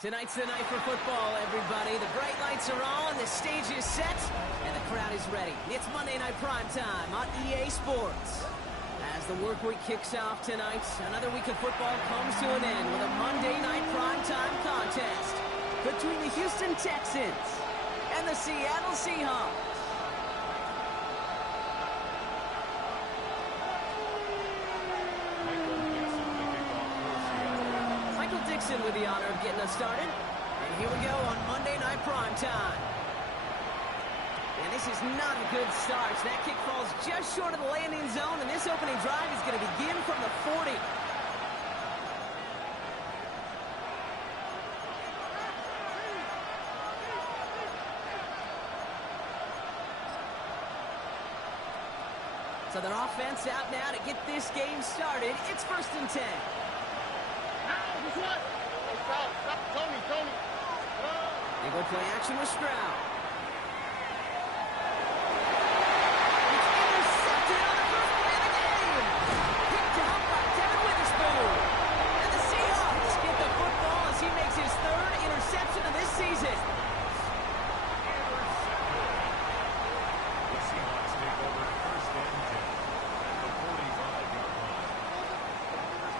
Tonight's the night for football, everybody. The bright lights are on, the stage is set, and the crowd is ready. It's Monday Night Primetime on EA Sports. As the work week kicks off tonight, another week of football comes to an end with a Monday Night Primetime contest between the Houston Texans and the Seattle Seahawks. With the honor of getting us started. And here we go on Monday Night Primetime. And this is not a good start. That kick falls just short of the landing zone, and this opening drive is going to begin from the 40. So their offense out now to get this game started. It's 1st and 10. They go play action with Stroud. It's intercepted on the first play of the game. Picked up by Devin Witherspoon. And the Seahawks get the football as he makes his 3rd interception of this season. The Seahawks take over 1st and 10 at the 45-yard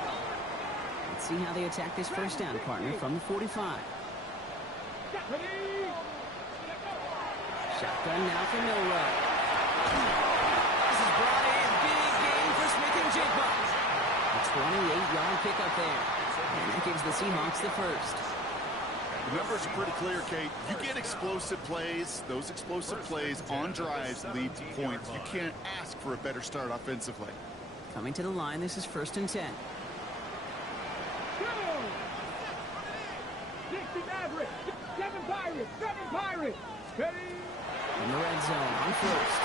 line. Let's see how they attack this first down, partner, from the 45. Shotgun now for Milrow. This is brought in. Big game for Smith and Jigba. A 28-yard pickup there. And that gives the Seahawks the first. The numbers are pretty clear, Kate. You get explosive plays. Those explosive plays on drives lead to points. You can't ask for a better start offensively. Coming to the line, this is 1st and 10. In the red zone on 1st.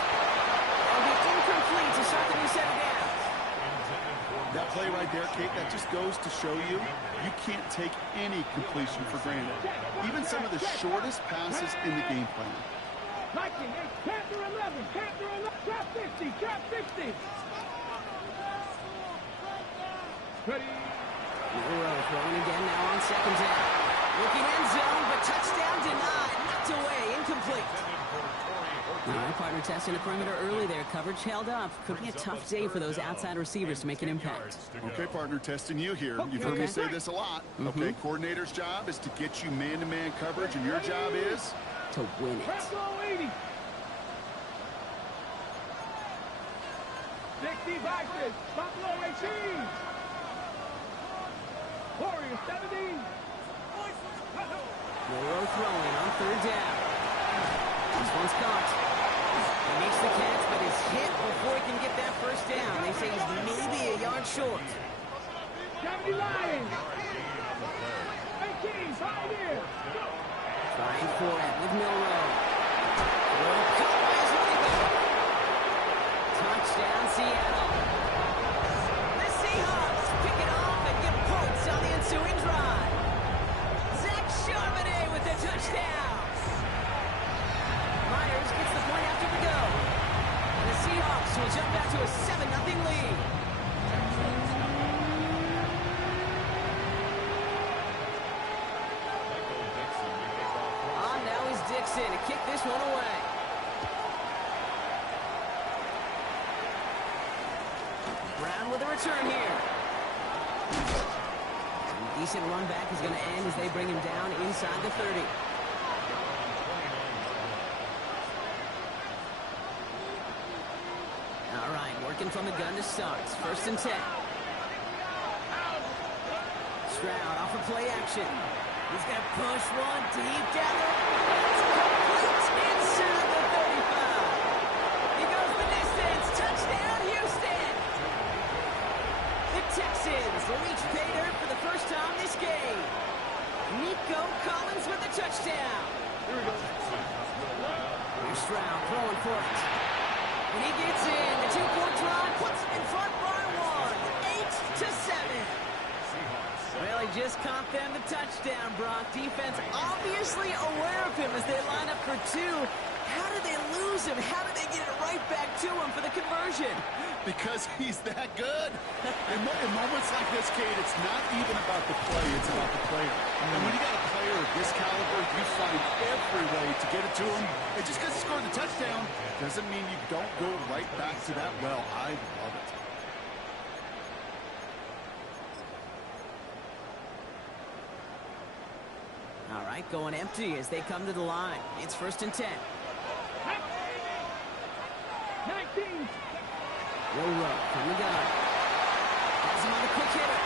It'll be incomplete to start the new set of downs. That play right there, Kate, that just goes to show you can't take any completion for granted. Even some of the shortest passes in the game plan. Panther 11, trap 50, trap 60. Ready. Milrow throwing again now on 2nd down. Looking end zone, but touchdown denied. Knocked away, incomplete. All right, partner testing the perimeter early there. Coverage held up. Could be a tough day for those outside receivers to make an impact. Okay, partner, testing you here. You've heard me say this a lot. Okay, coordinator's job is to get you man-to-man coverage, and your job is to win it. 60 Vikings, Buffalo 18. Warriors 17. Milrow throwing on 3rd down. This one's caught. He makes the catch, but is hit before he can get that first down. They say he's maybe a yard short. 70 Lions. 18, Pioneers. Trying for it with Milrow. Caught by his running back. Touchdown, Seattle. The Seahawks pick it off and get points on the ensuing drive. Zach Charbonnet with the touchdown. Myers gets the point after the go. And the Seahawks will jump back to a 7-0 lead. On now is Dixon to kick this one away. Brown with a return here. A decent run back is going to end as they bring him down inside the 30. All right, working from the gun to start. 1st and 10. Stroud off of play action. He's going to push one deep down the road. It's complete inside the 35. He goes the distance. Touchdown, Houston. The Texans reach pay dirt for the first time this game. Nico Collins with the touchdown. Here's Stroud throwing for it. And he gets in. The 2-point drive puts him in front by 1. 8-7. Well, he just caught them the touchdown, Brock. Defense obviously aware of him as they line up for 2. How did they lose him? How did they get it right back to him for the conversion? Because he's that good. In moments like this, Kate, it's not even about the play, it's about the player. And when you got a player of this caliber, you find every way to get it to him. And just because he scored the touchdown doesn't mean you don't go right back to that well. I love it. All right, going empty as they come to the line. It's 1st and 10. 19. Rolo from the gun. Has him on a quick hitter.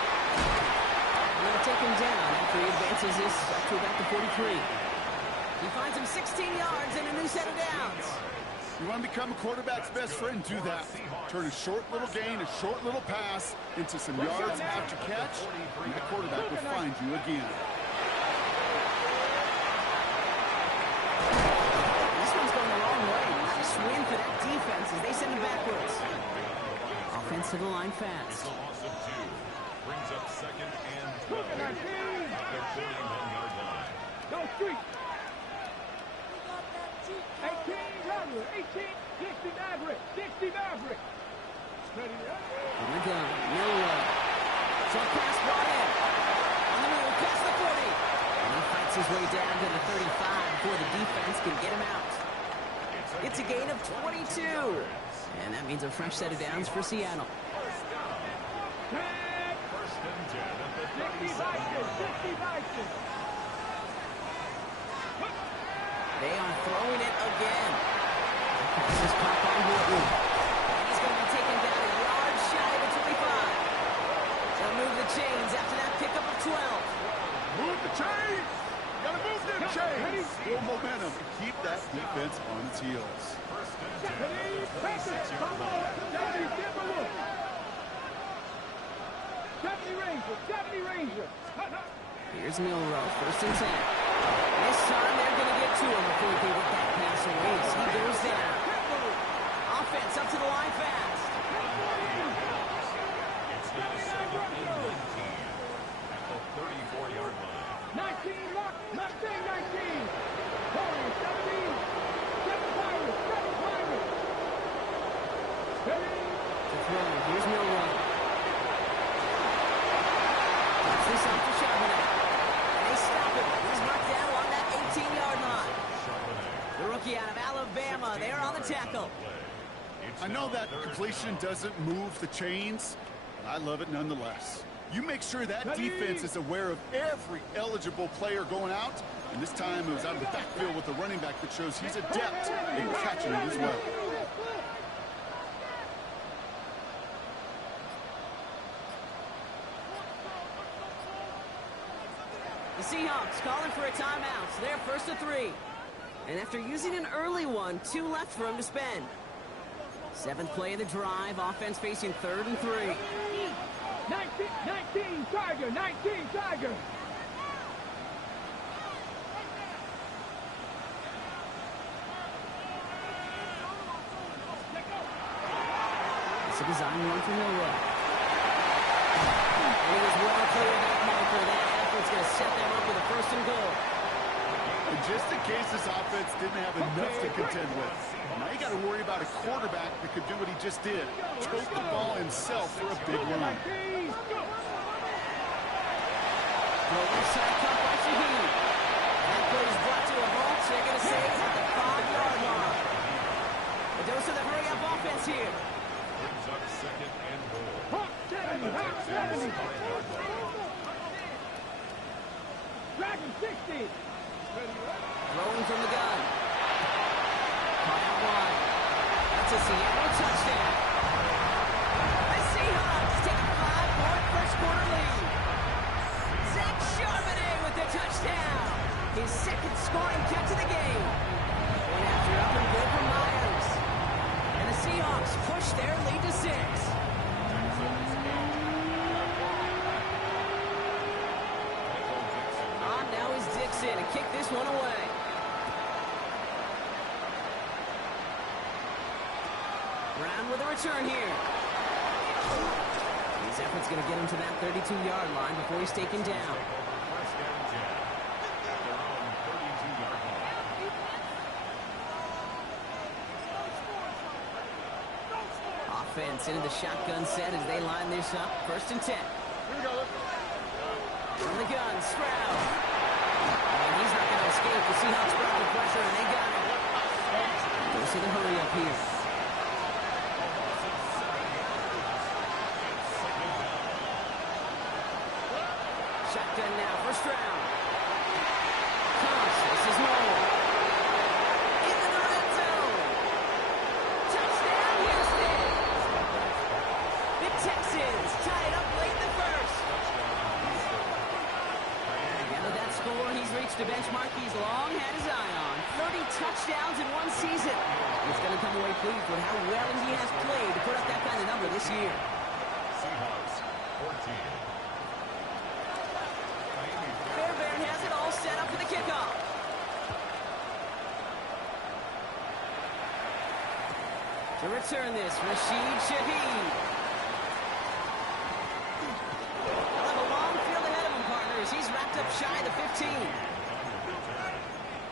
I'm going to take him down after he advances this up to about the 43. He finds him 16 yards and a new set of downs. You want to become a quarterback's best friend, do that. Turn a short little gain, a short little pass into some yards after catch, and the quarterback will find you again. This one's going the wrong way. Nice win for that defense as they send him backwards. Offense to the line fast. It's a loss of 2. Brings up 2nd and 12. At their 41-yard line. Go street. 18 Robert. 18. 60 Maverick. 60 Maverick. Ready up. From the gun. Miller. Short pass brought in. On the move. Past the 40. And he fights his way down to the 35 before the defense can get him out. It's a gain of 22. And that means a fresh set of downs for Seattle. Tag. 1st and 10 at the 60 Vikings. 60 Vikings. They are throwing it again. The pass is caught by Horton. And he's going to be taken down a yard shy of the 25. They'll move the chains after that pickup of 12. Move the chains! You gotta move them chains! Build momentum and keep that defense on its heels. 1st and 10 Deputy, at the Patrick, 36-yard come on. line. Deputy, give a look. Deputy Ranger, Deputy Ranger. Here's Milrow, 1st and 10. This time they're going to get to him before they get that pass away. So he goes down. Offense up to the line fast. It's now 2nd and 19 at the 34-yard line. 19, lock, not saying 19. Warriors, 17. 7 Pirates, 7 Pirates. Ready? To throw, here's Milrow. Puts this off to Charbonnet. And they stop him. He's marked down along that 18-yard line. The rookie out of Alabama, they're on the tackle. I know that completion doesn't move the chains, but I love it nonetheless. You make sure that defense is aware of every eligible player going out, and this time it was out of the backfield with the running back that shows he's adept in catching it as well. The Seahawks calling for a timeout. So they're 1st and 3. And after using an early one, 2 left for him to spend. 7th play of the drive. Offense facing 3rd and 3. 19, Tiger, 19, Tiger. It's a design one for Milrow. And he was well clear of that marker. That effort's going to set them up with a 1st and goal. And just in case this offense didn't have enough to contend with, now you got to worry about a quarterback that could do what he just did. Choke the ball himself for a big run. Left side cut by Shaheed. That play is brought to a halt. So they're going to say it's at the 5-yard line. A dose of the hurry-up offense here. Brings up 2nd and goal. Hawk 70, Hawk 70. Dragon 60. Throwing from the gun. Caught out wide. That's a Seattle touchdown. The Seahawks take a 5-point first-quarter lead. Zach Charbonnet with the touchdown. His 2nd scoring catch of the game. One after up and good for Myers. And the Seahawks push their lead to 6. On now is Dixon to kick this one away. Brown with a return here. His effort's going to get him to that 32-yard line before he's taken down. 1st and 10 at their own 32-yard line. Offense into the shotgun set as they line this up. 1st and 10. Here we go. From the gun, Stroud. And escape. The Seahawks brought the pressure, and they got it. Goes to the hurry up here. Shotgun now, first round. This is more. Into the red zone. Touchdown, Houston. The Texans tie it up late in the first. And with that score, he's reached a benchmark he's long had his eye on. 30 touchdowns in one season. He's going to come away pleased with how well he has played to put up that kind of number this year. Seahawks 14. Fairbairn has it all set up for the kickoff. To return this, Rashid Shaheed. He'll have a long field ahead of him, partners. He's wrapped up shy of the 15.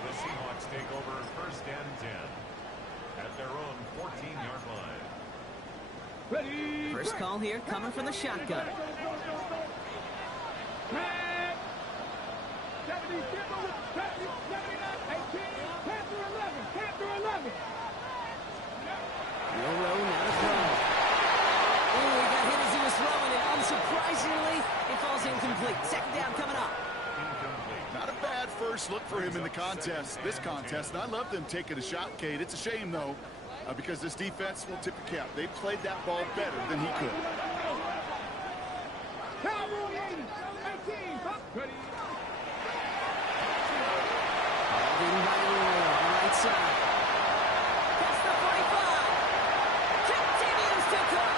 The Seahawks take over first and 10 at their own 14-yard line. Ready. First call here coming from the shotgun. 70, 79, 18, Panther 11, Panther 11. Will roll, now to throw. Ooh, he got hit as he was throwing it. Unsurprisingly, it falls incomplete. Second down coming up. Not a bad first look for him in the contest, this contest. And I love them taking a shot, Kate. It's a shame, though, because this defense will tip your cap. They played that ball better than he could. Cowboy 18, ready. Holding by Moore on the right side. That's the 45. Continues to cook.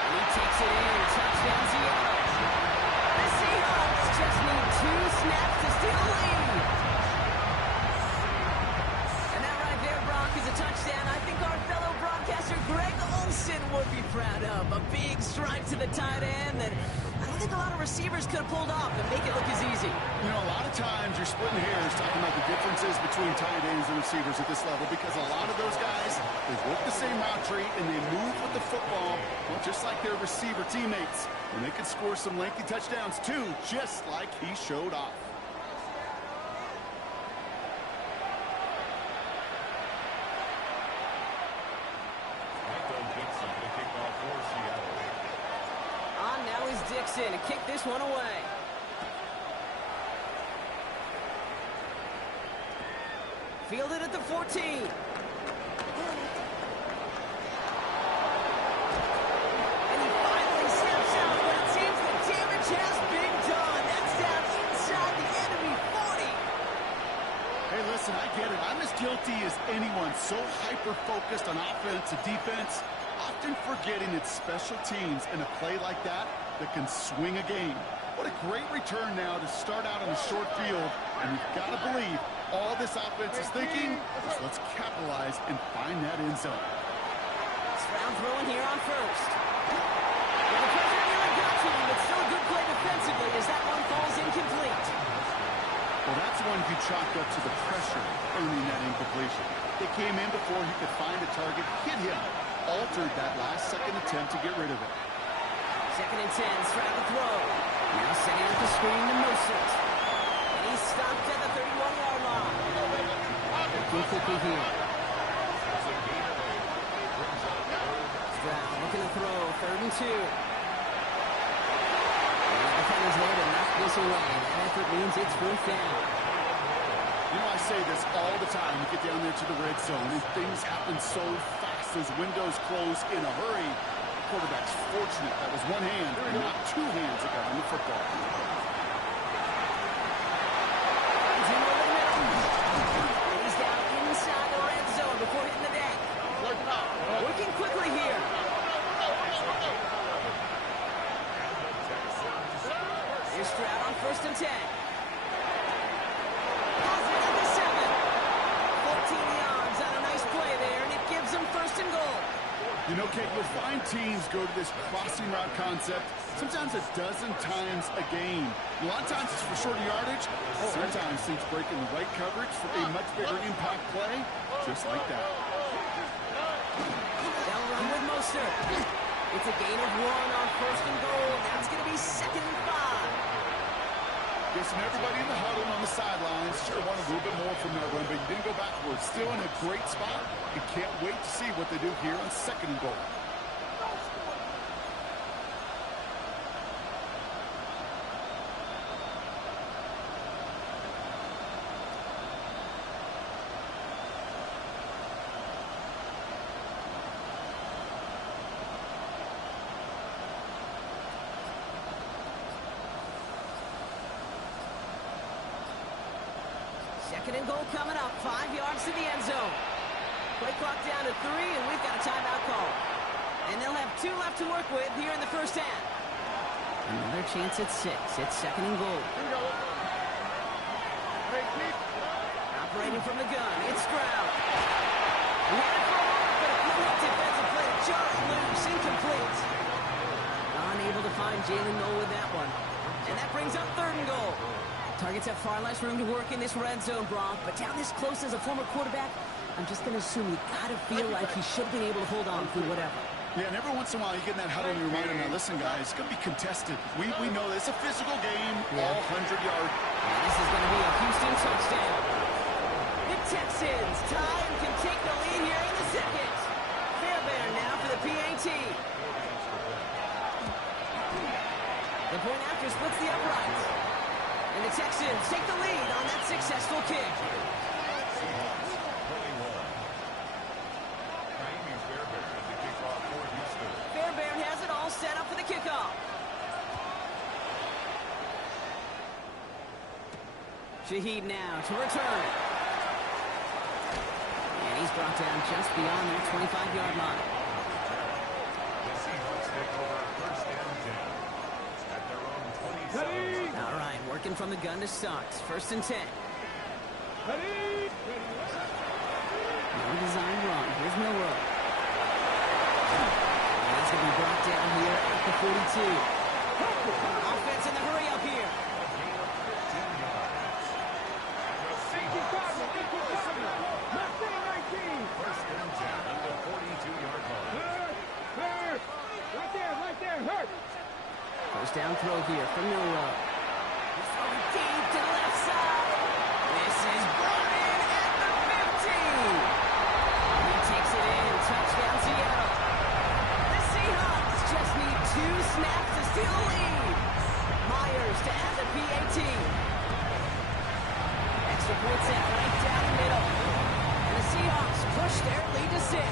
And he takes it in. Touchdown Seahawks. The Seahawks just need 2 snaps to steal the lead. And that right there, Brock, is a touchdown I think our fellow broadcaster Greg Olsen would be proud of. A big strike to the tight end that I don't think a lot of receivers could have pulled off and make it look as easy. You know, a lot of times you're splitting hairs talking about the differences between tight ends and receivers at this level because a lot of those guys, they work the same route tree and they move with the football, well, just like their receiver teammates. And they can score some lengthy touchdowns too, just like he showed off. On now is Dixon to kick this one away. Fielded at the 14. And he finally steps out, but it seems the damage has been done. That's down inside the enemy 40. Hey, listen, I get it. I'm as guilty as anyone. So hyper-focused on offense and defense, often forgetting it's special teams in a play like that that can swing a game. What a great return now to start out on a short field, and you've got to believe all this offense is thinking is let's capitalize and find that end zone. Stroud throwing here on first. Well, the pressure nearly got to him, but still a good play defensively as that one falls incomplete. Well, that's one you chalk up to the pressure earning that incompletion. It came in before he could find a target, hit him, altered that last-second attempt to get rid of it. Second and 10, Stroud to throw. Now setting up the screen to Mostert. And he's stopped at the 31-yard line. Looking quickly here. Stroud looking to throw, 3rd and 2. And the defender's there to knock this away. That effort means it's 4th down. You know, I say this all the time. You get down there to the red zone, and things happen so fast. Those windows close in a hurry. Quarterback's fortunate that was one hand and not 2 hands that got on the football. He's down inside the red zone before hitting the deck. Working quickly here. Here's Stroud on 1st and 10. Positive at the 7. 14 yards on a nice play there, and it gives them 1st and goal. You know, Kate, you'll find teams go to this crossing route concept sometimes a dozen times a game. A lot of times it's for shorter yardage. Sometimes teams break in the right coverage for a much bigger impact play, just like that. They'll run with Mostert. It's a gain of 1 on 1st and goal. Now it's going to be 2nd and 5. Guessing everybody in the huddle on the sidelines sure wanted a little bit more from that run, but you didn't go backwards. Still in a great spot. You can't wait to see what they do here on 2nd and goal. Second and goal coming up, 5 yards to the end zone. Play clock down to 3, and we've got a timeout call. And they'll have 2 left to work with here in the first half. Another chance at 6. It's 2nd and goal. Operating from the gun, it's Stroud. He had it for a moment, but a quick defensive play to jar it loose, incomplete. Unable to find Jalen Noel with that one. And that brings up 3rd and goal. Targets have far less room to work in this red zone, Bronk, but down this close as a former quarterback, I'm just going to assume you got to feel like he should have been able to hold on through whatever. Yeah, and every once in a while you get in that huddle and you remind them, now listen, guys, it's going to be contested. We know this. It's a physical game, all 100-yard. This is going to be a Houston touchdown. The Texans tie and can take the lead here in the second. Fairbairn now for the PAT. The point after splits the uprights. And the Texans take the lead on that successful kick. Fairbairn has it all set up for the kickoff. Shaheed now to return. And he's brought down just beyond their 25-yard line. The Seahawks take over 1st and 10 at their own 27. All right, working from the gun to start. 1st and 10. No design run. Here's Milrow. And he's going to be brought down here at the 42. Offense in the hurry up here. First and 10 at the 42-yard line. Right there, hurt. First down throw here from Milrow. He's throwing deep to the left side. This is brought in at the 50. He takes it in. Touchdown Seattle. The Seahawks just need 2 snaps to steal the lead. Myers to add the PAT. Extra point set right down the middle. And the Seahawks push their lead to 6.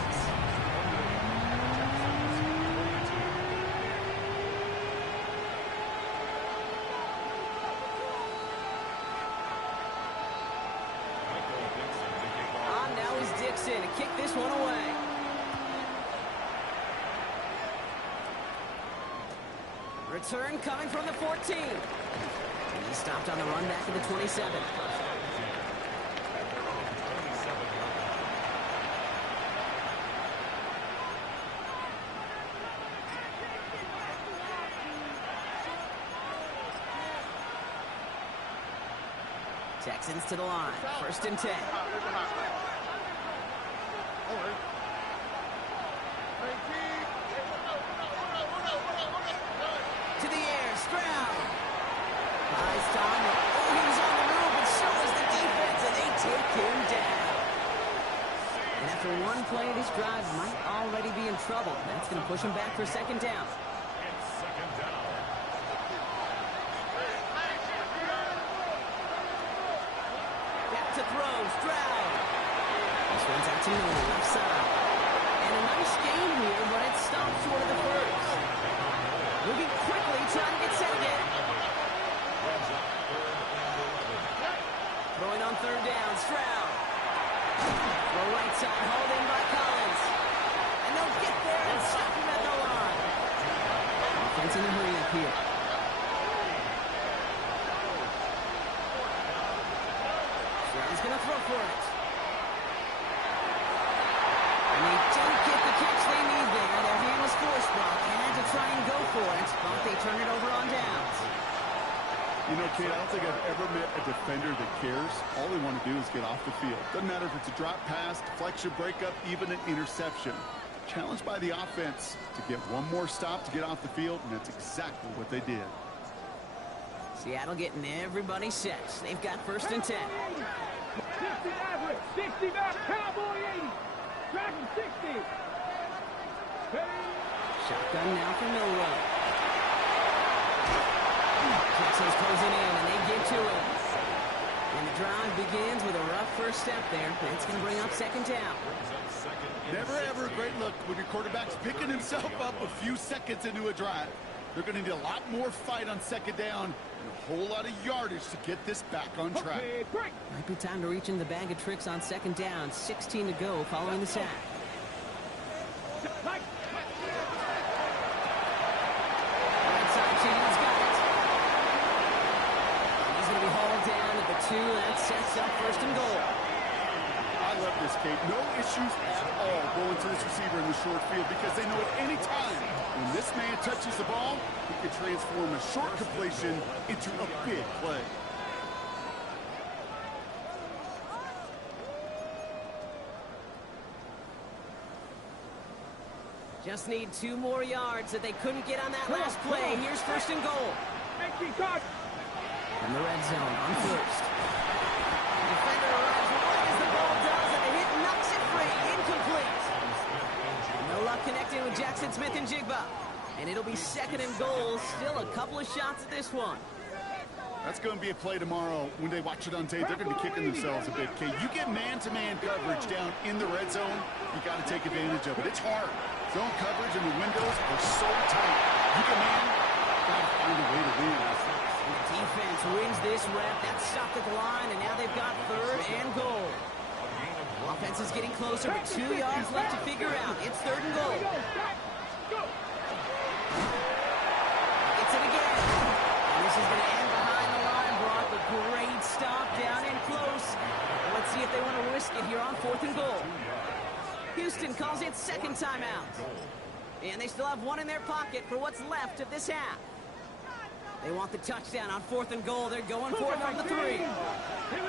To kick this one away. Return coming from the 14. And he stopped on the run back to the 27. Texans to the line. 1st and 10. To the air, Stroud. Eyes down. Oh, he's on the move, but so is the defense, and they take him down. And after one play, this drive might already be in trouble. That's going to push him back for 2nd down. It's 2nd down. Back to throw, Stroud. This one's out to Miller, left side. And a nice gain here, but it stopped short of the first. Moving quickly, trying to get set again. Throwing on 3rd down, Stroud. Throw right side, hauled in by Collins. And they'll get there and stop him at the line. Offense in a hurry up here. Stroud's going to throw for it. And they don't get the catch they need there. Their hand was forced, Brock. Had to try and go for it, but they turn it over on downs. You know, Kate, I don't think I've ever met a defender that cares. All they want to do is get off the field. Doesn't matter if it's a drop pass, deflection, breakup, even an interception. Challenged by the offense to get one more stop to get off the field, and that's exactly what they did. Seattle getting everybody set. They've got 1st and 10. 60 average, 60 back, Cowboy 80. Dragon 60. Shotgun now for Milrow. Texans closing in, and they get to it. And the drive begins with a rough first step there. That's going to bring up 2nd down. Never ever a great look when your quarterback's picking himself up a few seconds into a drive. They're going to need a lot more fight on 2nd down and a whole lot of yardage to get this back on track. Might be time to reach in the bag of tricks on 2nd down. 16 to go following the sack. He's going to be hauled down at the 2. That sets up 1st and goal. I love this, Kate. No issues at all going to this receiver in the short field because they know at any time when this man touches the ball, he can transform a short completion into a big play. Just need 2 more yards that they couldn't get on that last play. Here's 1st and goal. From the red zone on 1st. Defender arrives right as the ball does, and the hit knocks it free. Incomplete. No luck connecting with Jackson Smith and Jigba. And it'll be 2nd and goal. Still a couple of shots at this one. That's going to be a play tomorrow. When they watch it on tape, they're going to be kicking themselves a bit, Kate. You get man-to-man coverage down in the red zone, you got to take advantage of it. It's hard. Zone coverage and the windows are so tight. You get man, got to find a way to win. And the defense wins this rep. That's stopped at the line, and now they've got 3rd and goal. Offense is getting closer, but 2 yards left to figure out. It's 3rd and goal. Gets it again. And this is going to end behind the line, Brock. A great stop down in close. Let's see if they want to risk it here on 4th and goal. Houston calls it 2nd timeout. And they still have 1 in their pocket for what's left of this half. They want the touchdown on 4th and goal. They're going for it on the 3. Here we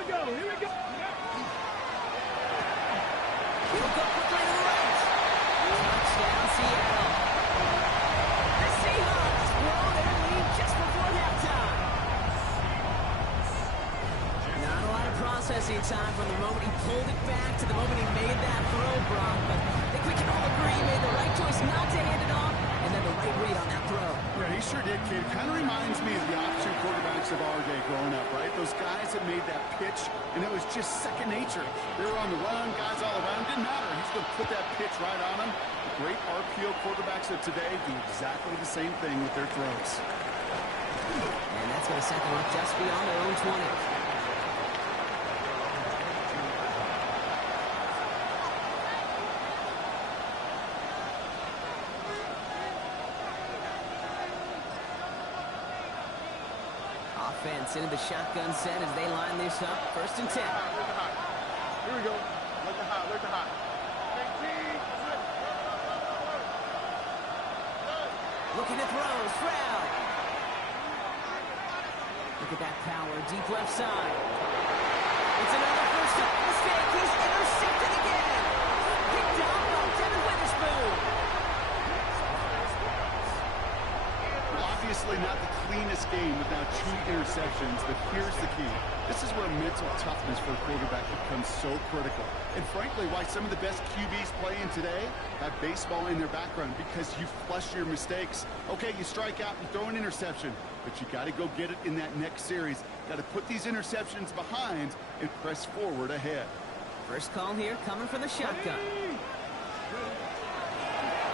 go, here we go. He'll go quickly to the right. Touchdown, Seattle. The Seahawks blow their lead just before halftime. Not a lot of processing time from the moment he pulled it back to the moment he made that throw, Brock. But I think we can all agree he made the right choice not to hand it off, and then the right read on that throw. Yeah, he sure did, kid. Kind of reminds me of the option quarterbacks of our day growing up, right? Those guys that made that pitch, and it was just second nature. They were on the run, guys all around. Didn't matter. He's going to put that pitch right on them. The great RPO quarterbacks of today do exactly the same thing with their throws. And that's going to set them up just beyond their own 20. Offense into the shotgun set as they line this up. 1st and 10. Here we go. Look at hot, look at hot. Looking to throw, Stroud. Look at that power, deep left side. It's another first down mistake. He's intercepted again. Picked up by Devin Witherspoon. Obviously not the cleanest game with now 2 interceptions, but here's the key. This is where mental toughness for a quarterback becomes so critical. And frankly, why some of the best QBs playing today have baseball in their background, because you flush your mistakes. Okay, you strike out and throw an interception, but you got to go get it in that next series. Got to put these interceptions behind and press forward ahead. First call here coming from the shotgun.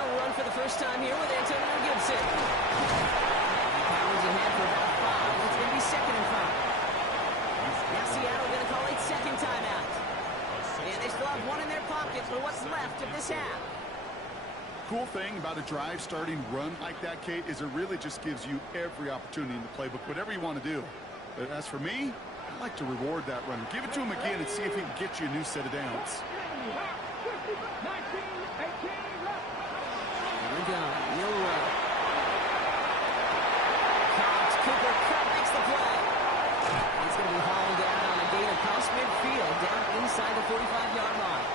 A run for the first time here with Antonio Gibson. Powers ahead for about 5. It's going to be 2nd and 5. Now Seattle going to call a 2nd timeout. And they still have 1 in their pocket for what's left of this half. Cool thing about a drive starting run like that, Kate, is it really just gives you every opportunity in the playbook, whatever you want to do. But as for me, I like to reward that run. Give it to him again and see if he can get you a new set of downs. 19, 18, left. Here we go. Milrow. Cox, Cooper Cup makes the play. He's going to be hauled down on a gain across midfield, down inside the 45-yard line.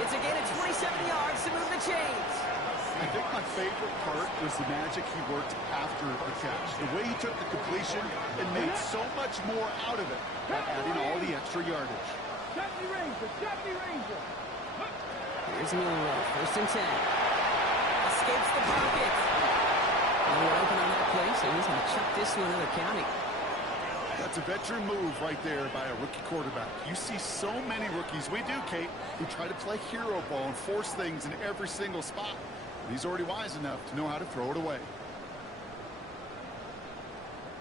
It's a gain of 27 yards to move the chains. I think my favorite part was the magic he worked after the catch. The way he took the completion and made so much more out of it by adding all the extra yardage. 70 Ranger, 70 Ranger. Here's Miller, 1st and 10. Escapes the pocket. And we're open on that play, so he's going to chuck this to another county. That's a veteran move right there by a rookie quarterback. You see so many rookies, we do, Kate, who try to play hero ball and force things in every single spot. But he's already wise enough to know how to throw it away.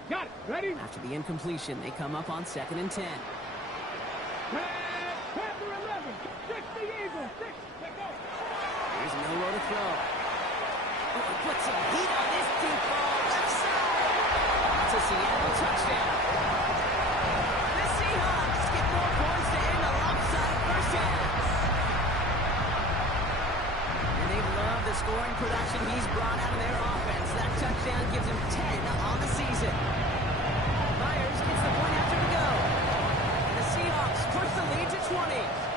Got it. Ready? After the incompletion, they come up on 2nd and 10. Panther 11. 60 Eagles. 6. Let's go. Here's Milroe to throw. Oh, he puts some heat on this deep ball. Left side. That's a Seattle touchdown. The Seahawks get more points to end a lopsided first half. And they love the scoring production he's brought out of their offense. That touchdown gives him 10 on the season. Myers gets the point after to go. And the Seahawks push the lead to 20.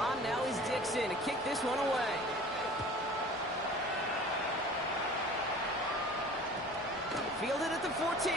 On now is Dixon to kick this one away. Fielded at the 14.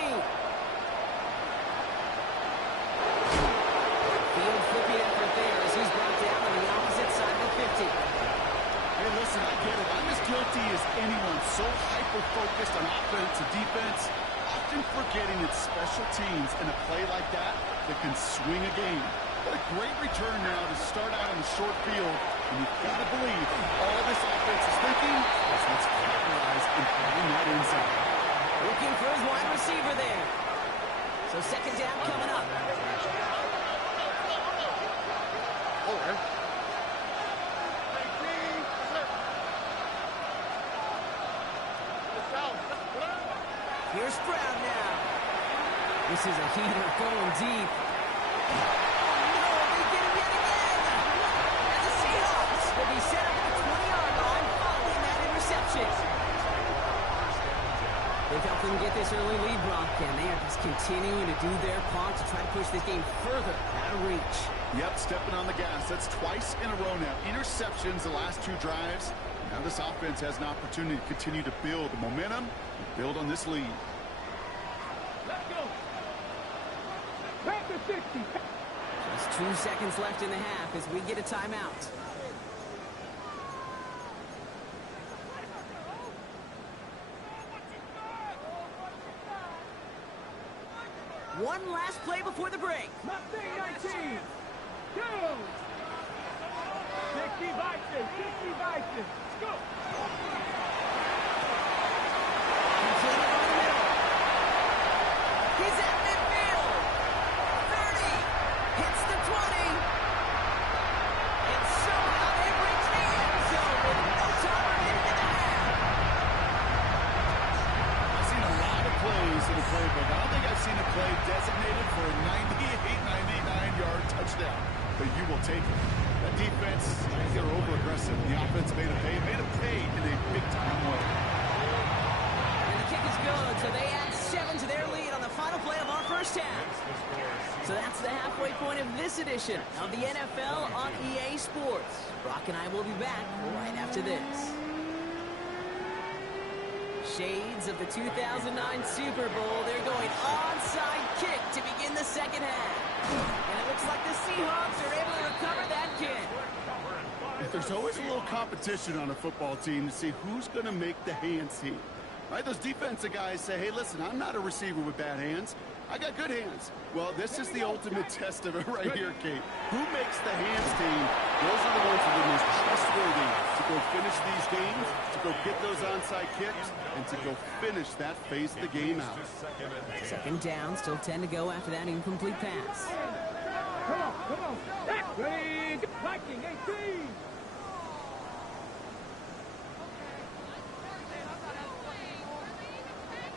Field flipping effort there as he's brought down on the opposite side of the 50. Hey, listen, I get it. I'm as guilty as anyone. So hyper-focused on offense and defense, often forgetting it's special teams in a play like that that can swing a game. What a great return now to start out in the short field. And you've got to believe all this offense is thinking is let's capitalize and find that inside. Looking for his wide receiver there. So 2nd down coming up. Here's Brown now. This is a heater going deep. Oh, no, they get him yet again. And the Seahawks will be set up at the 20-yard line following that interception. They've helped them get this early lead, Brock, and they are just continuing to do their part to try to push this game further out of reach. Yep, stepping on the gas. That's twice in a row now. Interceptions the last 2 drives. Now this offense has an opportunity to continue to build the momentum and build on this lead. Let's go. Panther 60. Just 2 seconds left in the half as we get a timeout. One last play before the break. Mustang 19. Go. 60 Vikings. 60 Vikings. Go. Completed on the middle. He's at midfield. 30. Hits the 20. And somehow they reach the end zone with no time remaining in the half. I've seen a lot of plays in the playbook. I don't think I've seen a play designated for a 99-yard touchdown, but you will take it. That defense, they're over-aggressive. The offense made a pay in a big-time way. And the kick is good, so they add 7 to their lead on the final play of our first half. So that's the halfway point of this edition of the NFL on EA Sports. Brock and I will be back right after this. Shades of the 2009 Super Bowl. They're going onside kick to begin the second half. And it looks like the Seahawks are able to recover that kick. There's always a little competition on a football team to see who's going to make the hands team. Right? Those defensive guys say, hey, listen, I'm not a receiver with bad hands. I got good hands. Well, this is the ultimate test of it right here, Kate. Who makes the hands team? Those are the ones that are most trustworthy to go finish these games, to go get those onside kicks, and to go finish that phase of the game out. 2nd down, still 10 to go after that incomplete pass. Come on, come on. Ready. Viking 18.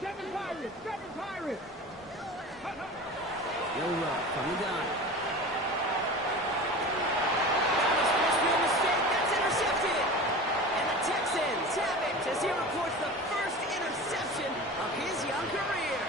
Seven Pirates. Milroe from the gun. That was first real mistake. That's intercepted. And the Texans have it as he reports the first interception of his young career.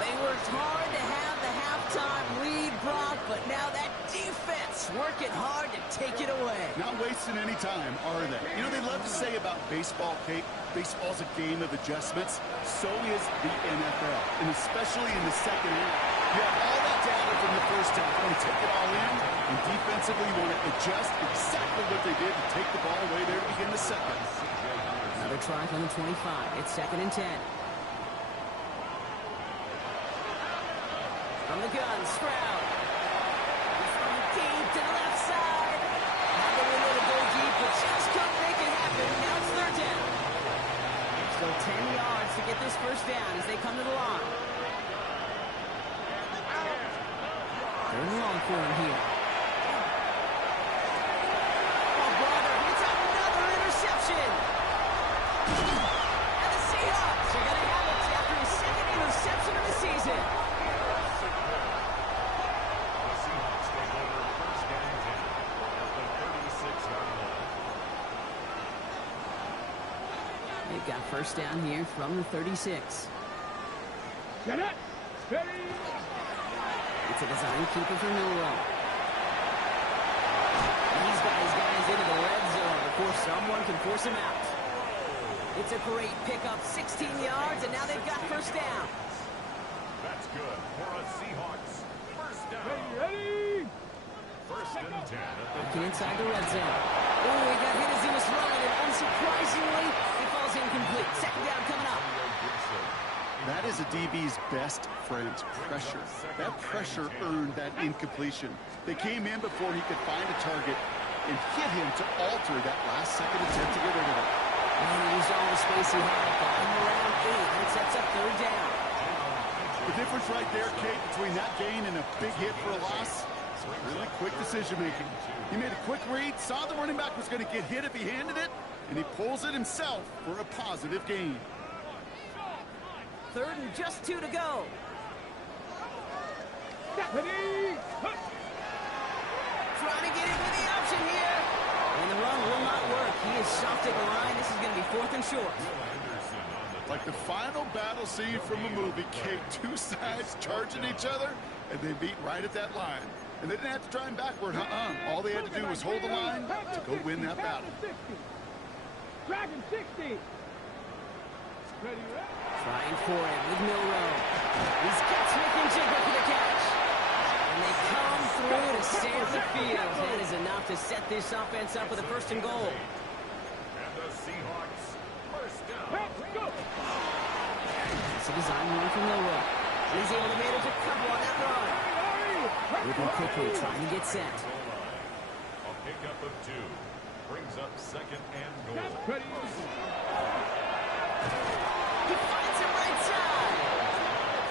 They worked hard to have the halftime lead, Brock, but but now that defense working hard to take it away. Not wasting any time, are they? You know, they love to say about baseball, Kate, baseball's a game of adjustments. So is the NFL, and especially in the second half. You have all that data from the first half. You want to take it all in, and defensively you want to adjust exactly what they did to take the ball away there to begin the second. Another try from the 25. It's 2nd and 10. From the gun, Stroud. He's from deep to the left side. Had the window to go deep, but just couldn't make it happen. Now it's 3rd down. Still 10 yards to get this first down as they come to the line. 3rd and long for him here. Oh, brother, it's another interception. And the Seahawks are going to have it after his 2nd interception of the season. They've got first down here from the 36. Get it. Steady. It's a design keeper for Milrow. He's got his guys into the red zone before someone can force him out. It's a great pickup, 16 yards, and now they've got first down. That's good for a Seahawks. First down. Ready. 1st and 10. Looking inside the red zone. Oh, he got hit as he was running, and unsurprisingly, he falls incomplete. 2nd down coming up. That is a DB's best friend, pressure. That pressure earned that incompletion. They came in before he could find a target and hit him to alter that last-second attempt to get rid of it. And he used all the space he had. Got him around 8, and it sets up 3rd down. The difference right there, Kate, between that gain and a big hit for a loss, really quick decision-making. He made a quick read, saw the running back was going to get hit if he handed it, and he pulls it himself for a positive gain. 3rd and just 2 to go. Ready. Trying to get him with the option here. And the run will not work. He is soft at the line. This is going to be 4th and short. Like the final battle scene from a movie, Kate, 2 sides charging each other, and they beat right at that line. And they didn't have to try him backward, All they had to do was hold the line to go win that battle. Dragon 60. Ready. Trying for it with Milrow. He's got Smith and Jigger for the catch. And they come through to stay on the field. That is enough to set this offense up with a 1st and goal. And the Seahawks. First down. Go. It's a design run from Milrow. He's able to manage a couple on that run. Moving quickly, trying to get set. A pickup of 2. Brings up 2nd and goal. Ready. He finds him right side.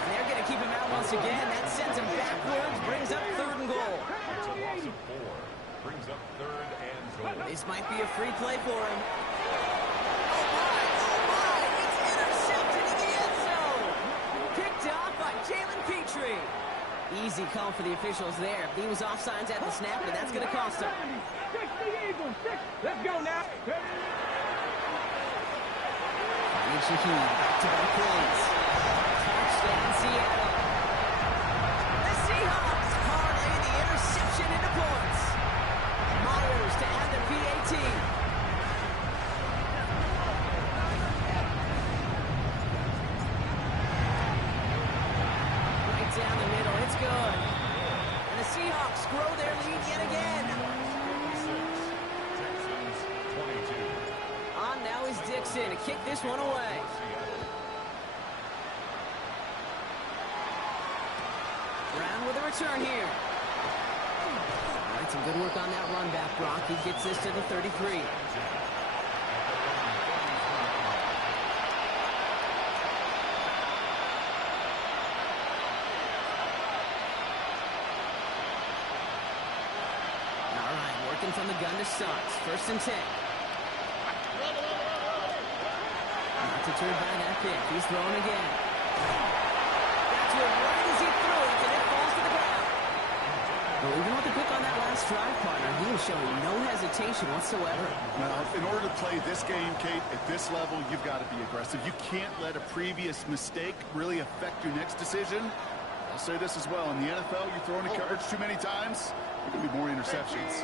And they're going to keep him out once again. That sends him backwards, brings up 3rd and goal. It's a loss of 4. Brings up 3rd and goal. This might be a free play for him. Oh my, it's intercepted in the end zone. Picked off by Jalen Petrie. Easy call for the officials there. He was offsides at the snap, but that's going to cost him. 60 Eagles. Let's go now. Shaheed, back-to-back plays. Touchdown, Seattle. The Seahawks parlay the interception into points. Myers to add the PAT. Right down the middle, it's good. And the Seahawks grow their lead yet again. Texans 22. On now is Dixon to kick this one away. Brown with a return here. All right, some good work on that run back, Brock. He gets this to the 33. All right, working from the gun to Suggs. 1st and 10. Not deterred by that pick. He's throwing again. Got to it right as he threw it, and it falls to the ground. But even with the pick on that last drive, partner, he is showing no hesitation whatsoever. Now, in order to play this game, Kate, at this level, you've got to be aggressive. You can't let a previous mistake really affect your next decision. I'll say this as well. In the NFL, you throw into coverage too many times, there can be more interceptions.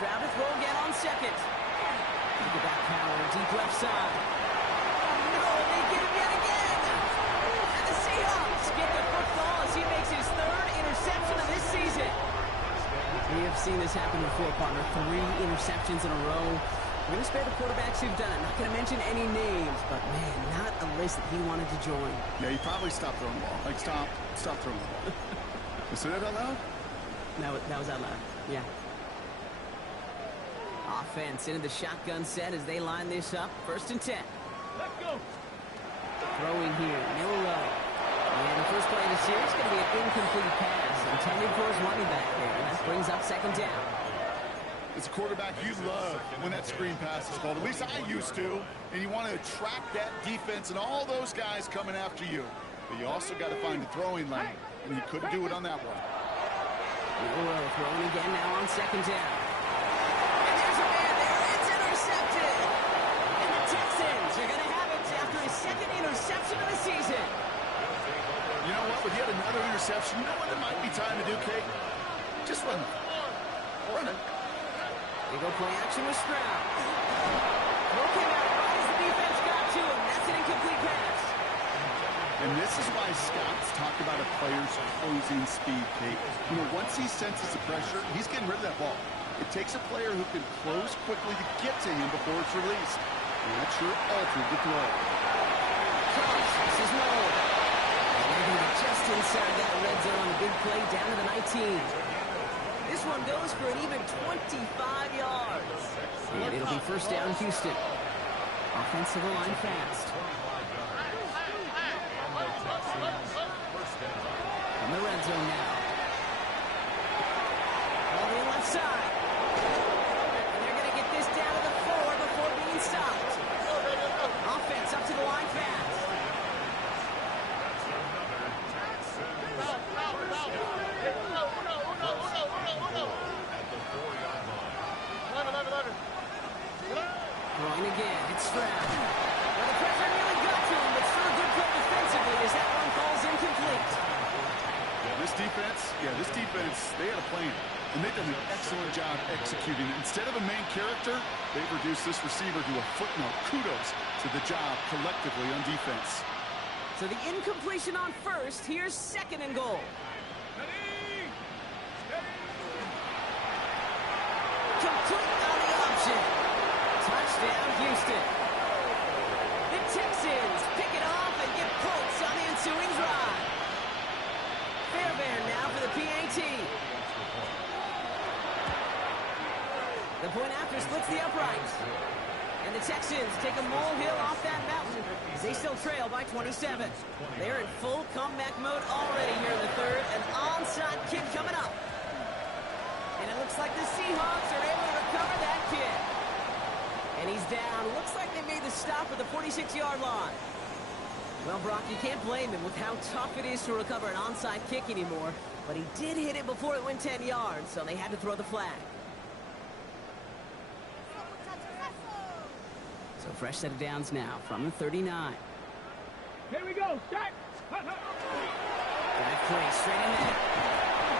Stroud to throw again on second. Look at that power, deep left side. No, they get him yet again. And the Seahawks get the football as he makes his third interception of this season. We have seen this happen before, partner. 3 interceptions in a row. We're going to spare the quarterbacks who've done it. Not going to mention any names, but, man, not a list that he wanted to join. Yeah, he probably stopped throwing the ball. Like, stop throwing the ball. You say that out loud? That was out loud, yeah. Offense into the shotgun set as they line this up. 1st and 10. Let's go. Throwing here, Milrow. And the first play of the series is going to be an incomplete pass intended for his running back there. And that brings up 2nd down. As a quarterback, you love when that screen pass is called. At least I used to. And you want to attract that defense and all those guys coming after you. But you also got to find the throwing lane. And you couldn't do it on that one. Milrow throwing again now on 2nd down. And there's a man there. It's intercepted. And the Texans are going to have it after his 2nd interception of the season. You know what? With yet another interception, you know what it might be time to do, Kate? Just run it. Run it. They go play action with Stroud. Throw came out right as the defense got to him. That's an incomplete pass. And this is why scouts talk about a player's closing speed, Kate. You know, once he senses the pressure, he's getting rid of that ball. It takes a player who can close quickly to get to him before it's released. And that sure altered the throw. This is Noel. They're going to get just inside that red zone on the big play down to the 19. This one goes for an even 25 yards. And it'll be 1st down, Houston. Offensive line fast. On the red zone now. All the left side. And they're going to get this down to the 4 before being stopped. Offense up to the line fast. Throwing again, it's Stroud. Well, the pressure nearly got to him, but still a good play defensively as that one falls incomplete. This defense, they had a plan. And they've done an excellent job executing it. Instead of a main character, they've reduced this receiver to a footnote. Kudos to the job collectively on defense. So the incompletion on 1st, here's 2nd and goal. Complete on the option. Touchdown, Houston. The Texans pick it off and get points on the ensuing drive. Fairbairn now for the PAT. The point after splits the uprights. And the Texans take a molehill off that mountain as they still trail by 27. They're in full comeback mode already here in the 3rd. An onside kick coming up. And it looks like the Seahawks are able to recover that kick. And he's down. Looks like they made the stop at the 46-yard line. Well, Brock, you can't blame him with how tough it is to recover an onside kick anymore. But he did hit it before it went 10 yards, so they had to throw the flag. So fresh set of downs now from the 39. Here we go. Start. That play straight ahead.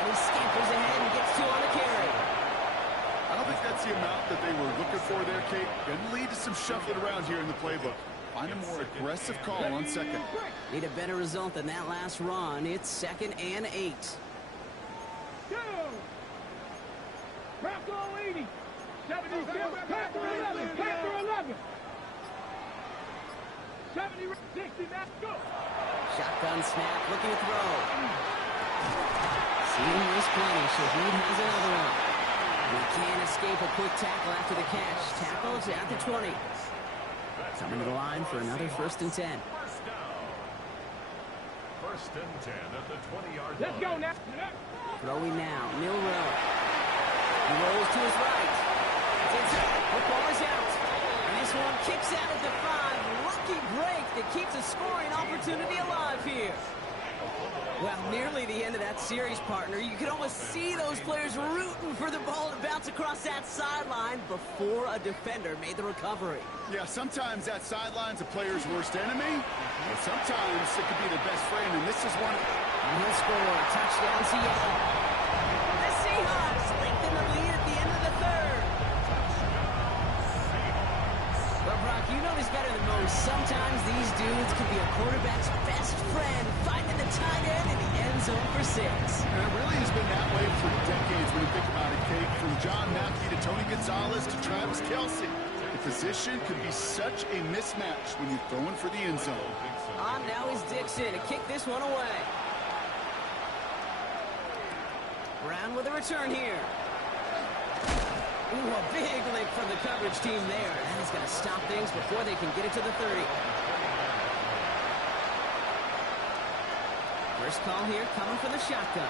And he scampers ahead and gets 2 on the carry. I don't think that's the amount that they were looking for there, Kate. Going to lead to some shuffling around here in the playbook. Find a more aggressive call on 2nd. Need a better result than that last run. It's 2nd and 8. Go. Bronco 80. 77. Packer 11. Packer 11. 70, 60, let's go. Shotgun snap, looking to throw. Seeing this play, Shaheed has another one. He can't escape a quick tackle after the catch. Tackles at the 20. Coming to the line for another 1st and 10. 1st and 10 at the 20-yard line. Let's go now. Throwing now, Milrow. He rolls to his right. It's inside. Football is out. And this one kicks out at the 5. Lucky break that keeps a scoring opportunity alive here. Well, nearly the end of that series, partner. You could almost see those players rooting for the ball to bounce across that sideline before a defender made the recovery. Yeah, sometimes that sideline's a player's worst enemy, and sometimes it could be their best friend, and this is one of them. He'll score. Touchdown, Seattle. The Seahawks lengthen the lead at the end of the third. Well, Brock, you know this better than most. Sometimes these dudes can be a quarterback's best friend, finding the tight end in the end zone for 6. And it really has been that way for decades when you think about it, Kate. From John Mackey to Tony Gonzalez to Travis Kelce. The position can be such a mismatch when you're throwing for the end zone. Now is Dixon to kick this one away. Brown with a return here. Ooh, a big lick from the coverage team there. That is going to stop things before they can get it to the 30. First call here coming from the shotgun.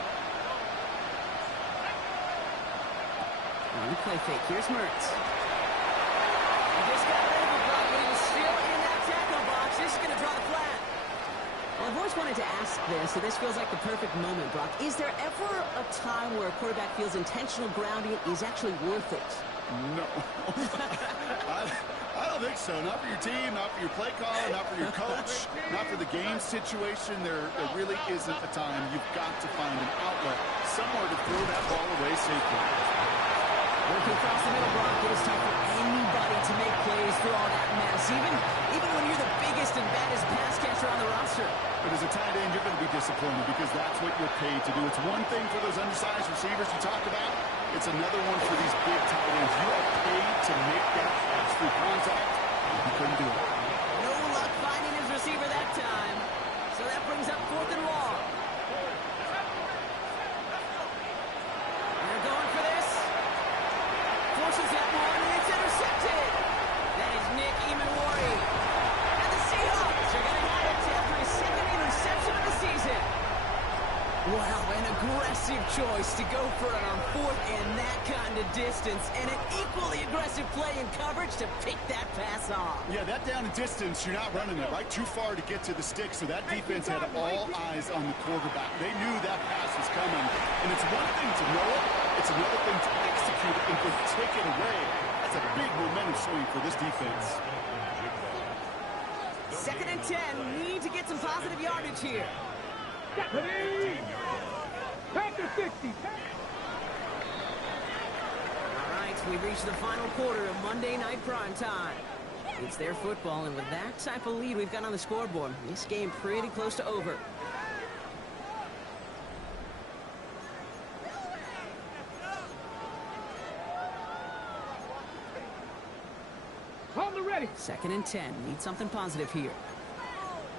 On the play fake, here's Mertz. He just got rid of a block, but he was still in that tackle box. This is going to draw the flat. Well, I've always wanted to ask this, so this feels like the perfect moment, Brock. Is there ever a time where a quarterback feels intentional grounding is actually worth it? No. I don't think so. Not for your team, not for your play caller, not for your coach, not for the game situation. There really isn't a time. You've got to find an outlet, somewhere to throw that ball away safely. Working across the middle, Brock, it is tough for anybody to make plays through all that mess, even when you're the biggest and baddest pass catcher on the roster. But as a tight end, you're going to be disappointed because that's what you're paid to do. It's one thing for those undersized receivers you talk about. It's another one for these big tight ends. You are paid to make that pass through contact. You couldn't do it. No luck finding his receiver that time. So that brings up 4th and long. They're going for this. Forces that one, and it's intercepted. That is Nick Emanwari. And the Seahawks are going to have it after his 2nd interception of the season. Wow, an aggressive choice to go for it on 4th and that kind of distance, and an equally aggressive play in coverage to pick that pass off. Yeah, that down and distance, you're not running it, right? Too far to get to the stick, so that defense had all eyes on the quarterback. They knew that pass was coming, and it's one thing to know it, it's another thing to execute it and to take it away. That's a big momentum swing for this defense. 2nd and 10, need to get some positive yardage here. Back to 60. All right, we've reached the final quarter of Monday Night Prime Time. It's their football, and with that type of lead we've got on the scoreboard, this game pretty close to over. On the ready. 2nd and 10, need something positive here.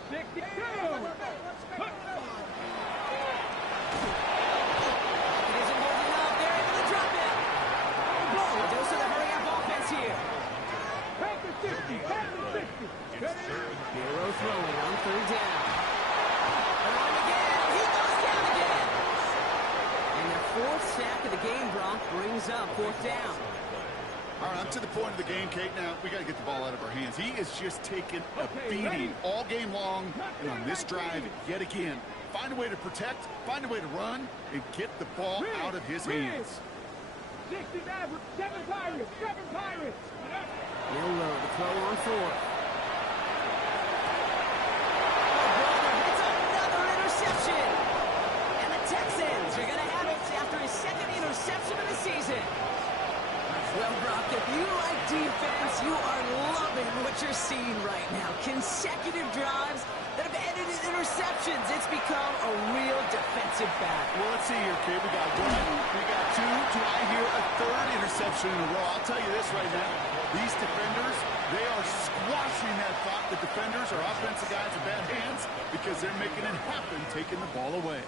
62. Bureau throwing on 3rd down. On again. He goes down again. And their 4th sack of the game, Brock, brings up 4th down. All right, I'm to the point of the game, Kate. Now, we got to get the ball out of our hands. He is just taking a beating all game long, and on this drive, yet again. Find a way to protect, find a way to run, and get the ball out of his hands. 60 Mavericks, 7 Pirates, 7 Pirates. Milrow to throw on 4th. And the Texans are going to have it after his 2nd interception of the season. Well, Brock, if you like defense, you are loving what you're seeing right now. Consecutive drives that have ended in interceptions. It's become a real defensive battle. Well, let's see here, kid. We got 1, we got 2. Do I hear a 3rd interception in a row? I'll tell you this right now. These defenders, they are squashing that thought. The defenders are offensive guys with bad hands because they're making it happen, taking the ball away.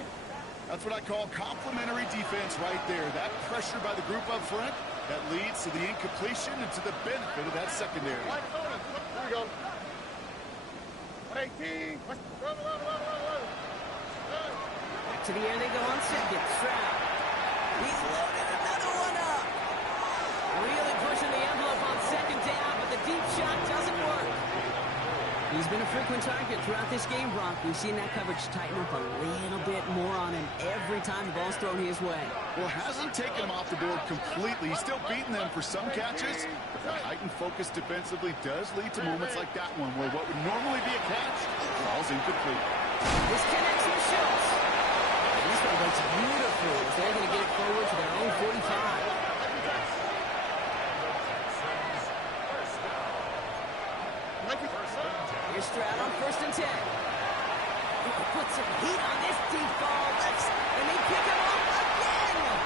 That's what I call complementary defense right there. That pressure by the group up front, that leads to the incompletion and to the benefit of that secondary. Here we go. 18. Back to the air they go on 2nd. Stroud. He's loaded another one up. Really pushing the envelope on 2nd down, but the deep shot doesn't work. He's been a frequent target throughout this game, Brock. We've seen that coverage tighten up a little bit more on him every time the ball's thrown his way. Well, hasn't taken him off the board completely. He's still beating them for some catches, but the heightened focus defensively does lead to moments like that one where what would normally be a catch falls incomplete. This connects with Schultz. This one looks beautiful as they're going to get it forward to their own 45. Here's Stroud on 1st and 10. He put some heat on this deep ball. And they pick him up again.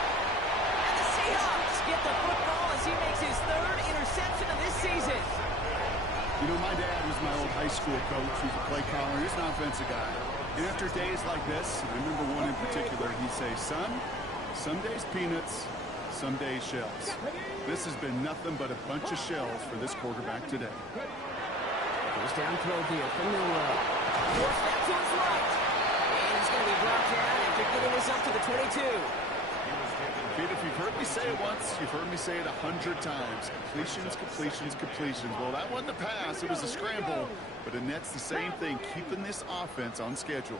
And the Seahawks get the football as he makes his 3rd interception of this season. You know, my dad was my old high school coach. He's a play caller. He's an offensive guy. And after days like this, I remember one in particular, he'd say, son, some days peanuts, some days shells. This has been nothing but a bunch of shells for this quarterback today. First down throw here from Milrow. Forced that to his right. And he's going to be brought down after getting this up to the 22. Pete, if you've heard me say it once, you've heard me say it 100 times. Completions, completions, completions. Well, that wasn't a pass. It was a scramble. But it nets the same thing, keeping this offense on schedule.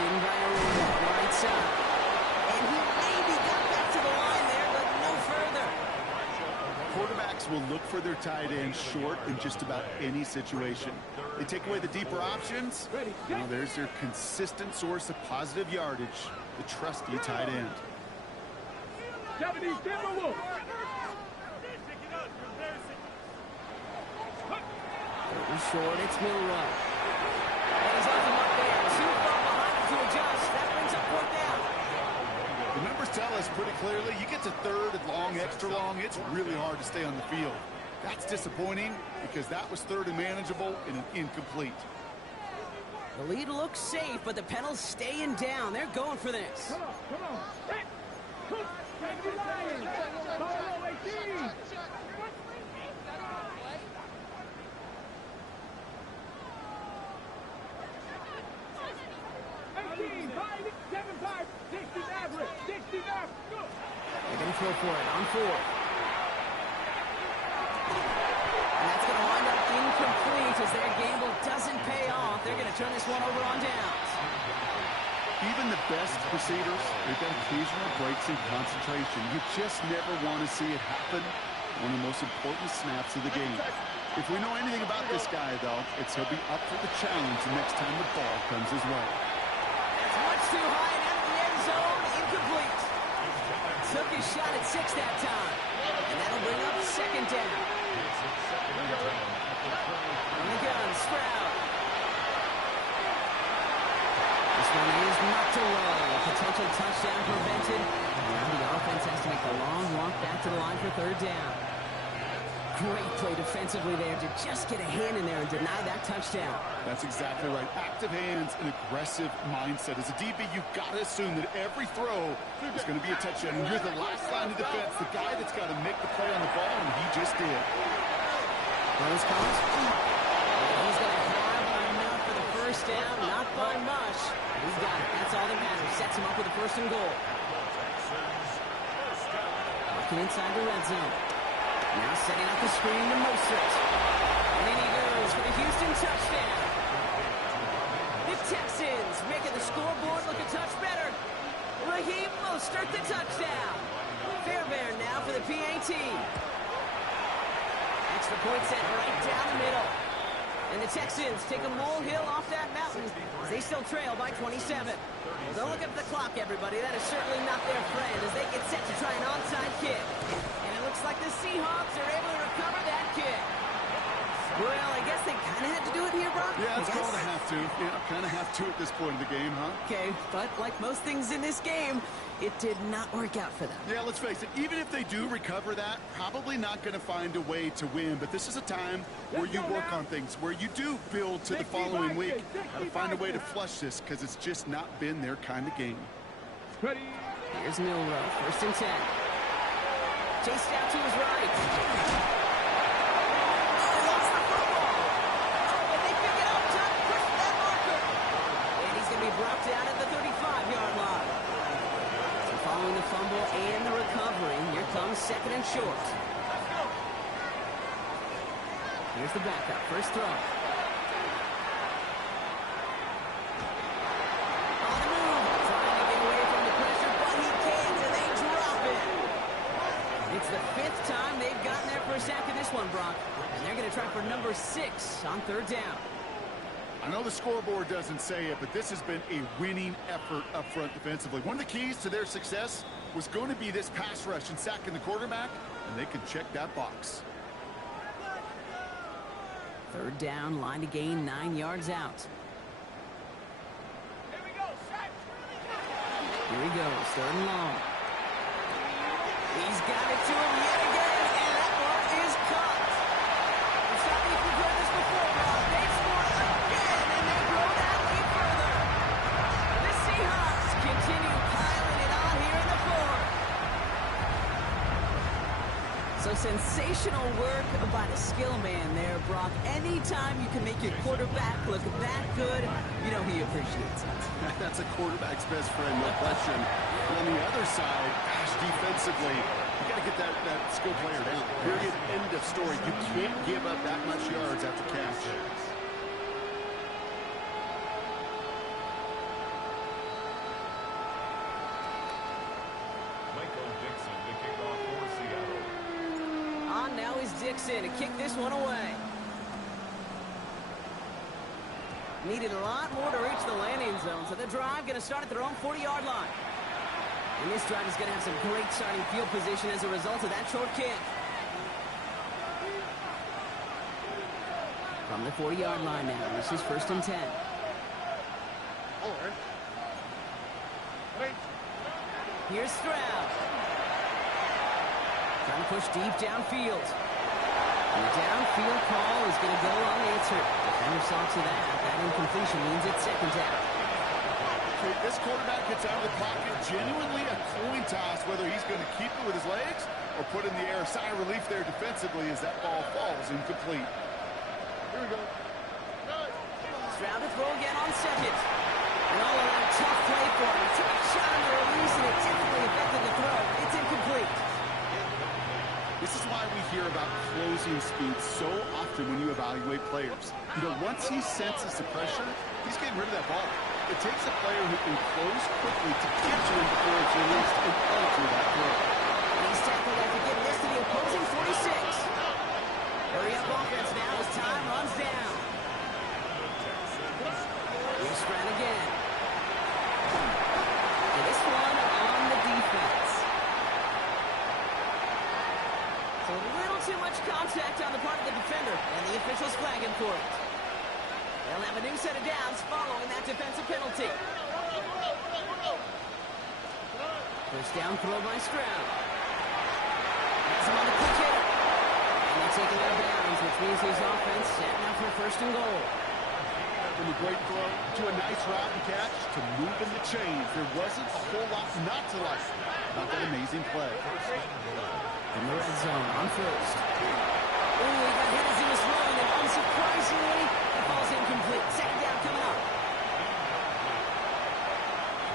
Right side. And he maybe got back to the line there, but no further. Quarterbacks will look for their tight end short in just about any situation. They take away the deeper options. Well, there's their consistent source of positive yardage, the trusty tight end. Short, it's Milrow. And he's off him up there. Too far behind him to adjust. That brings up 4th down. The numbers tell us pretty clearly, you get to 3rd and long, extra long, it's really hard to stay on the field. That's disappointing because that was 3rd and manageable and an incomplete. The lead looks safe, but the Penals staying down. They're going for this. Come on. Hey. They're going to throw for it on 4th. And that's going to wind up incomplete as their gamble doesn't pay off. They're going to turn this one over on downs. Even the best receivers, they've got occasional breaks in concentration. You just never want to see it happen. One of the most important snaps of the game. If we know anything about this guy, though, it's he'll be up for the challenge the next time the ball comes his way. That's much too high and out of the end zone. Incomplete. Took his shot at 6 that time. And that'll bring up 2nd down. On the gun, Sprout. This one is knocked away. A potential touchdown prevented. Now the offense has to make the long walk back to the line for 3rd down. Great play defensively there to just get a hand in there and deny that touchdown. That's exactly right. Active hands and aggressive mindset. As a DB, you've got to assume that every throw is going to be a touchdown. And you're the last line of defense, the guy that's got to make the play on the ball, and he just did. Runners comes. He's going to have enough for the 1st down, not by much. He's got it. That's all that matters. Sets him up with a 1st and goal. Looking inside the red zone. Now setting up the screen to Mostert. And in he goes for the Houston touchdown. The Texans making the scoreboard look a touch better. Raheem Mostert the touchdown. Fairbairn now for the PAT. Extra point set right down the middle. And the Texans take a molehill off that mountain as they still trail by 27. Well, don't look up the clock, everybody. That is certainly not their friend as they get set to try an onside kick. And it looks like the Seahawks are able to recover that kick. Well, I guess they kind of had to do it here, Brock. Yeah, it's called a have to. Yeah, kind of have to at this point in the game, huh? Okay, but like most things in this game, it did not work out for them. Yeah, let's face it, even if they do recover that, probably not going to find a way to win. But this is a time where you work on things, where you do build to the following week. Got to find a way to flush this because it's just not been their kind of game. Here's Milrow, 1st and 10. Chased out to his right. Oh, lost the football. Oh, and they pick it up, trying to push that marker. And he's going to be brought down at the 35-yard line. second and short. Here's the backup. First throw. On the move. Trying to get away from the pressure, but he can't, and they drop it. It's the 5th time they've gotten there for a sack in this one, Brock. And they're going to try for number 6 on 3rd down. I know the scoreboard doesn't say it, but this has been a winning effort up front defensively. One of the keys to their success was going to be this pass rush and sacking the quarterback, and they can check that box. 3rd down, line to gain 9 yards out. Here we go, sack. Here he goes, 3rd and long. He's got it to him yet again, and that one is caught. It's not that you've heard this before, Rob. They've scored again, and they grow that lead further. The Seahawks continue piling it on here in the 4th. So sensational work by the skill man there, Brock. Anytime you can make your quarterback look that good, you know he appreciates it. That's a quarterback's best friend, no question. And on the other side, gosh, defensively, you got to get that skill player down. Period. End of story. You can't give up that much yards after catch. Michael Dixon to kick off for Seattle. On now is Dixon to kick this one away. Needed a lot more to reach the landing zone, so the drive going to start at their own 40-yard line. And this drive is going to have some great starting field position as a result of that short kick. From the 40-yard line now, this is 1st and 10. Here's Stroud. Trying to push deep downfield. And the downfield call is going to go unanswered. Defender saw to that. That incompletion means it's 2nd down. This quarterback gets out of the pocket, genuinely a coin toss whether he's going to keep it with his legs or put in the air. Sigh of relief there defensively as that ball falls incomplete. Here we go. Stroud to throw again on 2nd. An all-around tough play for him. He took a shot on the release and it definitely affected the throw. It's incomplete. This is why we hear about closing speed so often when you evaluate players. You know, once he senses the pressure, he's getting rid of that ball. It takes a player who can close quickly to get to him before it's released and alter that throw. And he's tackled after getting this to the opposing 46. Hurry up offense now as time runs down. Here's Stroud again. And this one on the defense. So a little too much contact on the part of the defender, and the officials flagging for it. They'll have a new set of downs following that defensive penalty. First down throw by Stroud. Has him on the quick hitter. And they take it out of bounds, which means his offense set now for 1st and goal. From a great throw to a nice route and catch to moving the chains. There wasn't a whole lot not to like about that amazing play. In the red zone on 1st. Oh, he got hit as he was throwing, and unsurprisingly, it falls incomplete. 2nd down coming up.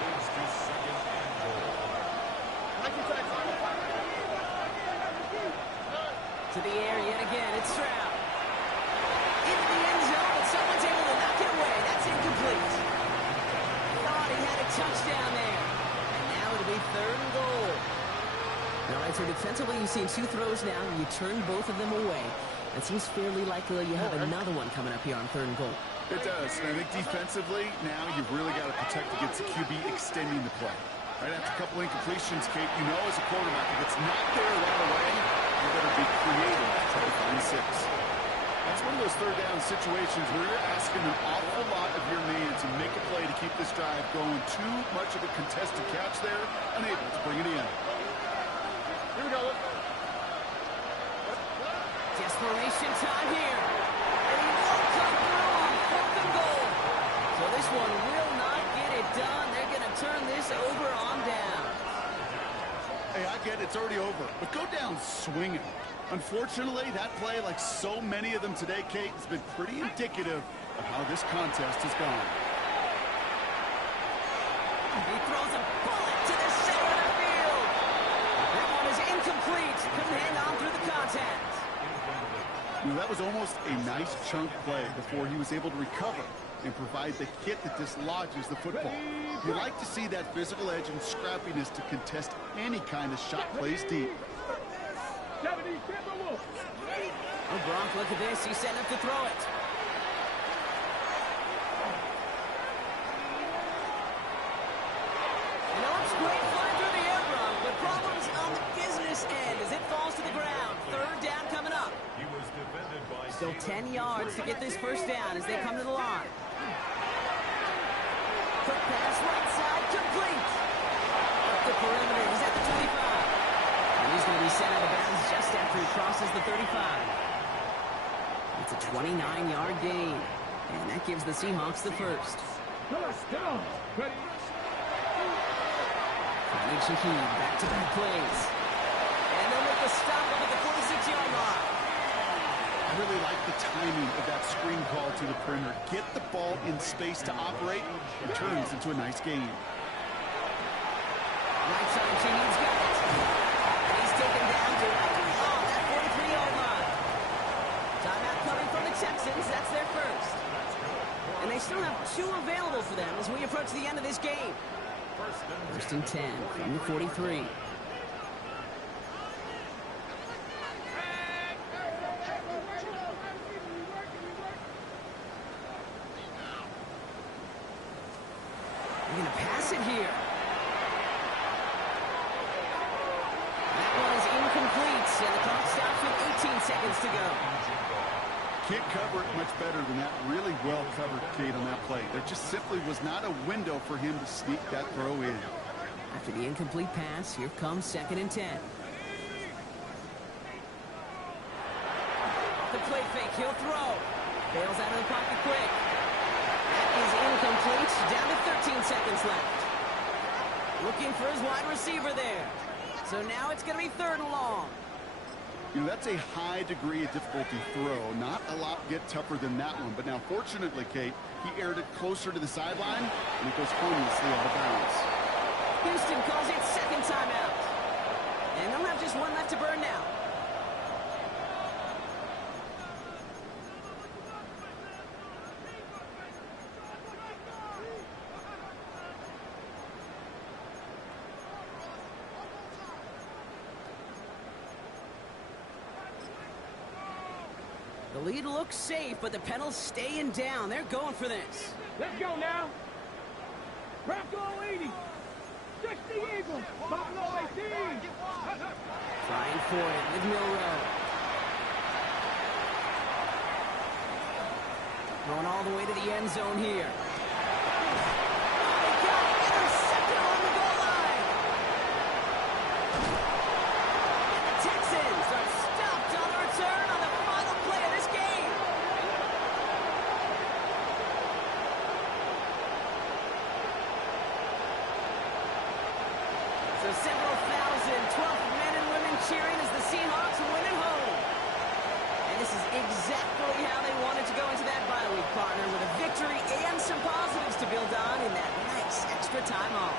Moves to 2nd and goal. To the air yet again, it's Stroud. Into the end zone, but someone's able to knock it away. That's incomplete. Thought he had a touchdown there. And now it'll be 3rd and goal. All right, so defensively, you've seen 2 throws now, and you turn both of them away. It seems fairly likely you have another one coming up here on 3rd and goal. It does. And I think defensively, now you've really got to protect against the QB extending the play. Right after a couple incompletions, Kate, you know as a quarterback, if it's not there right away, you better be creative to try to find 6. That's one of those 3rd down situations where you're asking an awful lot of your man to make a play to keep this drive going. Too much of a contested catch there, unable to bring it in. Here we go. Desperation time here. And he won't come through on 4th and goal. So this one will not get it done. They're going to turn this over on down. Hey, I get it. It's already over. But go down swinging. Unfortunately, that play, like so many of them today, Kate, has been pretty indicative of how this contest has gone. He throws a bullet to the center of the field. That one is incomplete. incomplete. Couldn't hang on through the contact. You know, that was almost a nice chunk play before he was able to recover and provide the hit that dislodges the football. You like to see that physical edge and scrappiness to contest any kind of shot plays deep. Oh, Gronk, look at this. He's setting up to throw it. You know, it's great flying through the air, Gronk, but problems on the business end as it falls to the ground. Third down coming up. He was defended by Still 10 yards to get this first down as they come to the line. Quick pass right side, complete. Up the perimeter, he's at the 25. And he's going to be sent out of bounds just after he crosses the 35. It's a 29-yard gain. And that gives the Seahawks the first. First down. Ready. Finding Shaheed, back-to-back plays. And they'll make the stop up at the 46-yard line. I really like the timing of that screen call to the perimeter. Get the ball in space to operate. It turns into a nice game. Right side, Shaheed's got it. And he's taken down directly on that 43-yard line. Timeout coming from the Texans. That's their first. And they still have 2 available for them as we approach the end of this game. First and 10 from the 43. They're going to pass it here. That one is incomplete, and the clock stops with 18 seconds to go. Can't cover it much better than that. Really well covered, Kate, on that play. There just simply was not a window for him to sneak that throw in. After the incomplete pass, here comes 2nd and 10. Off the play fake, he'll throw. Bails out of the pocket quick. That is incomplete. Down to 13 seconds left. Looking for his wide receiver there. So now it's going to be 3rd and long. You know, that's a high degree of difficulty throw. Not a lot get tougher than that one. But now, fortunately, Kate, he aired it closer to the sideline, and it goes harmlessly out of bounds. Houston calls it 2nd timeout. And they'll have just 1 left to burn now. The lead looks safe, but the Pendles staying down. They're going for this. Let's go now. Bronco 80. 60 Eagles. Buffalo 18. Trying for it with Milrow. Going all the way to the end zone here. Oh, they got it. Intercepted on the goal line. And the Texans are stopped on the return on the final play of this game. So several thousand 12th men and women cheering as the Seahawks win at home. And this is exactly how they wanted to go into that bye week, partner, with a victory and some positives to build on in that nice extra time off.